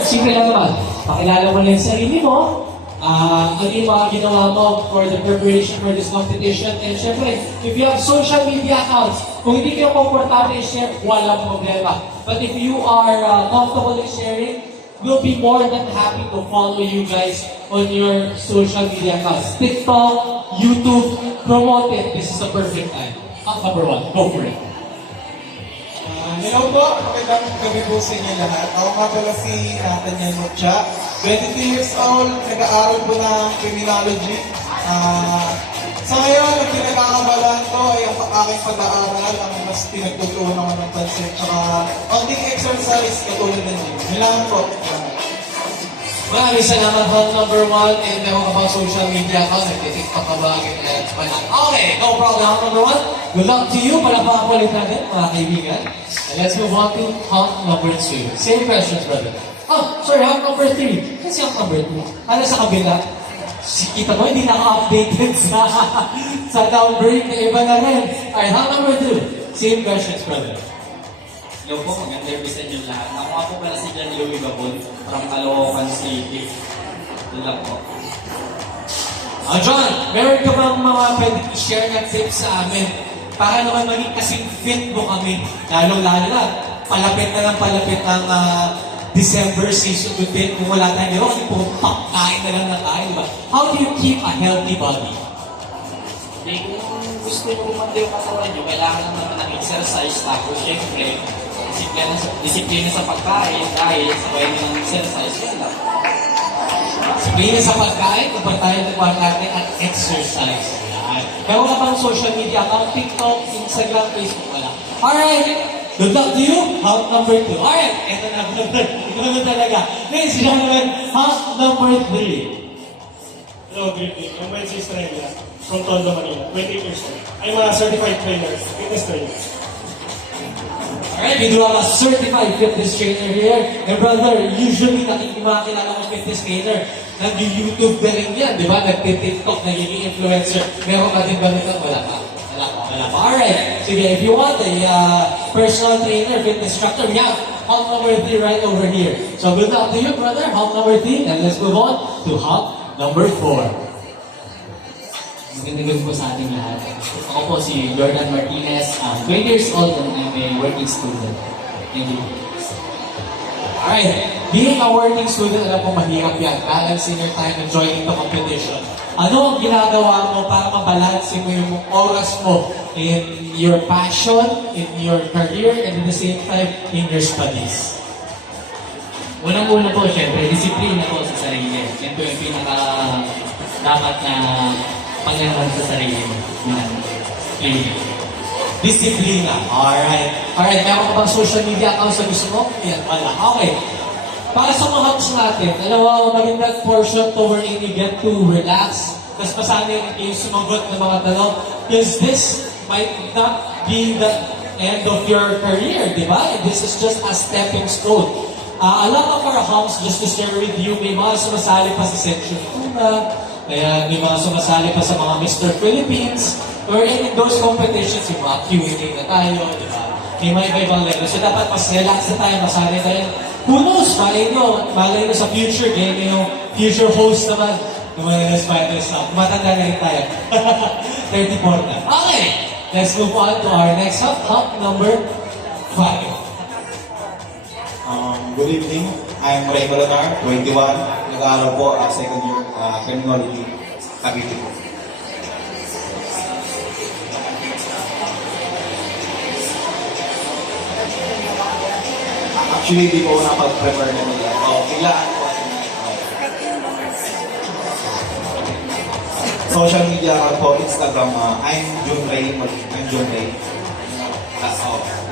Simple lang naman. Pakilala mo lang yung sarili mo. Ano yung mga ginawa mo for the preparation for this competition. And syempre, if you have social media accounts, kung hindi kayo komportable i-share, walang problema. But if you are comfortable in sharing, we'll be more than happy to follow you guys on your social media accounts. TikTok, YouTube, promote it. This is the perfect time. Number one, go for it. Hello po, magandang gabi po sa inyo lahat. Ako nga pala si Nathaniel Mucha, 22 years old, nag-aaral po ng criminology. Sa ngayon, ang pinagkakabalaan ko ay ang aking pag-aaral, ang mas pinagtutunan ako ng pansin, tsaka konting exercise katulad ng gym. Kailangan po. Maraming salamat po, number one. And meron ka bang social media account? Nag-tiktok ka ba? Okay, no problem. Number one, good luck to you. Palakpakan po ulit natin, mga kaibigan. And let's move on to hunk number two. Same questions, brother. Oh, sorry, hunk number three. Kasi hunk number two. Ano sa kabila? Kita mo, hindi naka-updated sa downbreak na iba na rin. Alright, hunk number two. Same questions, brother. Hello po, magandang bisa niyo lahat. Ako nga po pala si John Louie Babon from Caloocan City. Yun lang po. John, meron ka bang mga pwedeng i-share na tips sa amin para naman maging kasing fit mo kami? Lalo-lalo na, palapit na ng December season to fit. Kung wala tayong gano'n, kasi puro pagkain na lang na tayo, diba? How do you keep a healthy body? Kung gusto mo lumanda yung katawan nyo, kailangan naman ng exercise. Tapos, syempre, disiplina sa pagkain dahil sa kayo ng exercise. Yun lang. Disiplina sa pagkain, kapag tayo natin at exercise. Yan. Meron ka bang social media account? TikTok, Instagram, Facebook, wala. Alright, good luck to you. Hunk number two. Alright, ito na, brother. Ito na talaga. Ladies and gentlemen, hunk number three. Hello, good evening. I'm Wensi Estrella from Tondo, Manila, 28 years old. I'm a certified trainer, fitness trainer. Alright, we do have a certified fitness trainer here. And brother, usually nakikilala ko fitness trainer. Nag-YouTube na rin yan, di ba? Nag-TikTok, nagiging influencer. Meron ka din ba nito? Wala pa. Alright, sige, if you want a personal trainer, fitness instructor, we have hunk number three right over here. So good luck to you, brother. Hunk number three. And let's move on to hunk number four. Magandang gabi po sa ating lahat. Ako po si Jordan Martinez, 20 years old and I'm a working student. Thank you. Alright, being a working student, alam ko mahirap yan. Balancing your time and joining the competition. Ano ang ginagawa mo para mabalansin mo yung oras mo in your passion, in your career, and at the same time, in your studies? Unang-una po, syempre, disiplina po sa sarili. Yan po yung pinaka dapat na pangalaman sa sarili mo. Disiplina. Alright. Alright, meron ka bang social media accounts na gusto mo? Yan, wala. Okay. Para sa mga hunks natin, alam mo, magandang portion to wherein you get to relax. Tapos masanay yung sumagot ng mga tanong. Because this might not be the end of your career, di ba? This is just a stepping stone. A lot of our hunks, just to share with you, may mga sumasali pa sa Section 2 na, kaya may mga sumasali pa sa mga Mr. Philippines, or in those competitions, yung mga Q&A na tayo, di ba? May mga iba-ibang level. So dapat mas relax na tayo, masali tayo. Who knows? Malay nyo sa future game, yung future host naman, ng mga spiders na, matanda na rin tayo. 34 na. Okay! Let's move on to our next hunk number 5. Good evening. I'm Ray Balanar, 21. Nag-aaral po second year criminology. Cavite po. Actually, di po nakapag-prepare na nila. Kailangan po. Social media po, Instagram, I'm John Ray.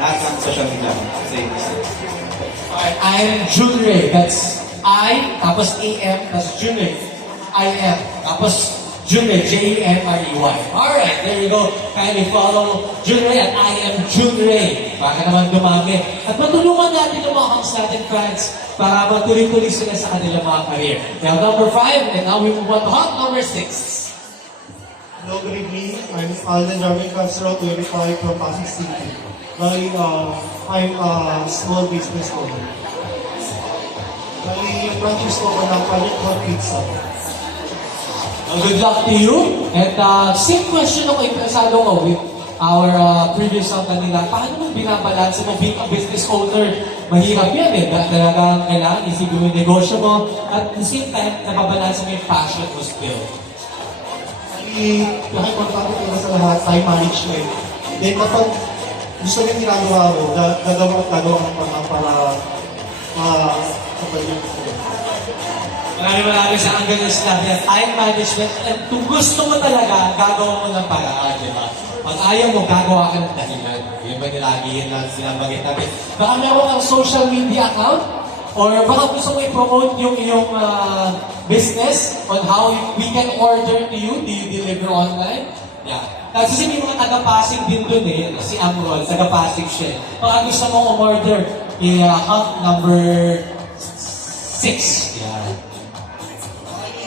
Lahat ng social media. Same. I'm Junrei. That's I, tapos A-M, tapos Junrei. I-M, tapos Junrei. J-U-N-R-E-Y. Alright, there you go. Kindly follow Junrei at I am Junrei. Baka naman dumami. At matulungan natin yung mga hunks natin, friends, para matuloy-tuloy sila sa kanilang mga career. Now, number 5, and now we move on to hunk number 6. Hello, good evening. I'm Alden Jarvin Castro, 25 from Pasig City. I'm a small business owner. Bali, yung branches ko ko ng Palit Hot Pizza. Well, good luck to you. And same question ako interesado ko with our previous kanila. Paano mo binabalanse mo being a business owner? Mahirap yan eh. Talagang kailangan isipin mo yung negosyo mo. At the same time, nababalanse mo yung passion mo still. Bali, importante ko sa lahat, time management. Then kapag gusto mo yung ginagawa ko, gagawa ng parang para kapag yun. Maraming sa ang ganun sinabi yan. Time management. And kung gusto mo talaga, gagawa mo ng paraan, di ba? Pag ayaw mo, gagawa ka ng dahilan. Yun ba nilagi yun lang sinabagit natin. Baka meron kang social media account? Or baka gusto mo i-promote yung iyong business on how we can order to you? Do you deliver online? Yeah. Kasi may mga taga-Pasig din dun eh. Si Amrol, taga-Pasig siya. Baka gusto mo umorder, account number 6. Yeah.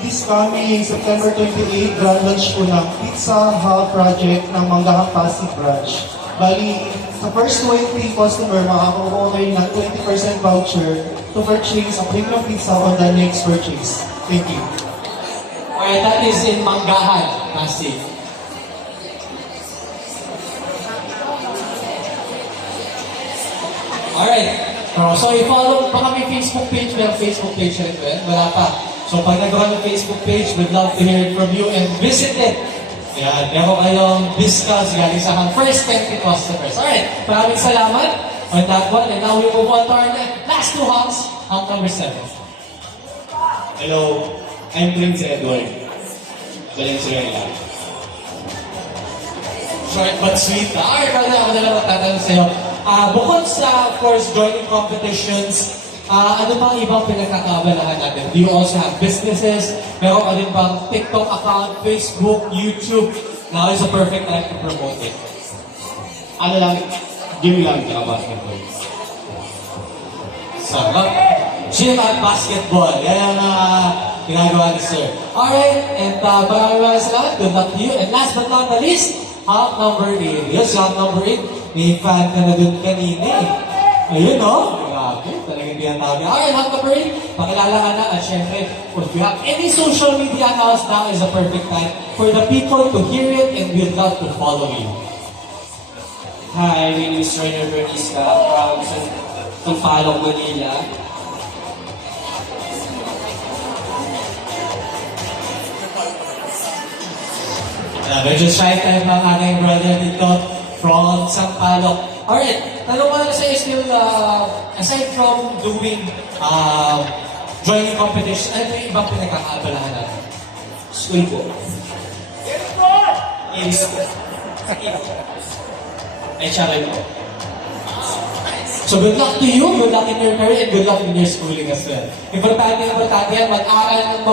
This coming September 28, grand launch po ng Pizza Hut Project ng Manggahang Pasig branch. Bali, sa first 20 customer, makakakuha kayo ng 20% voucher to purchase a premium pizza on the next purchase. Thank you. Alright, that is in Manggahan, Pasig. Alright. So, i-follow, baka may Facebook page, may Facebook page rin ba? Wala pa. So, pag nagawa ng Facebook page, we'd love to hear it from you and visit it. Yan, meron kayong discounts galing sa first 20 customers. Alright, maraming salamat on that one. And now we move on to our last two Hunks, Hunk number 7. Hello, I'm Prince Edward. Valenzuela. Short but sweet. Alright, ako na lang magtatanong sa'yo. Bukod sa, of course, joining competitions, ano ba ibang pinagkakabalahan natin? Do you also have businesses? Meron ka din bang TikTok account, Facebook, YouTube? Now is a perfect time to promote it. Ano lang, gym lang, tsaka basketball. Sarap. Gym at basketball. Yan ang ginagawa ni Sir. Alright, and maraming salamat. Good luck to you. And last but not the least, Hunk number 8. Yes, Hunk number 8. May fan ka na dun kanina eh. Ayun no? Grabe, talagang tinatawag. Alright, Hunk number 8. Pakilala ka na. At syempre, if you have any social media accounts, now is a perfect time for the people to hear it and we'd love to follow you. Hi, my name is Rainer Bernisca from Palok, Manila. Medyo shy time ang aking brother dito from Sampaloc. Alright, tanong ko na sa iyo still, aside from doing joining competition, ano yung ibang pinagkakaabalahan natin? School po. Yes! Ay, tsaka po. So good luck to you, good luck in your career, and good luck in your schooling as well. Importante yan, mag-aaral ng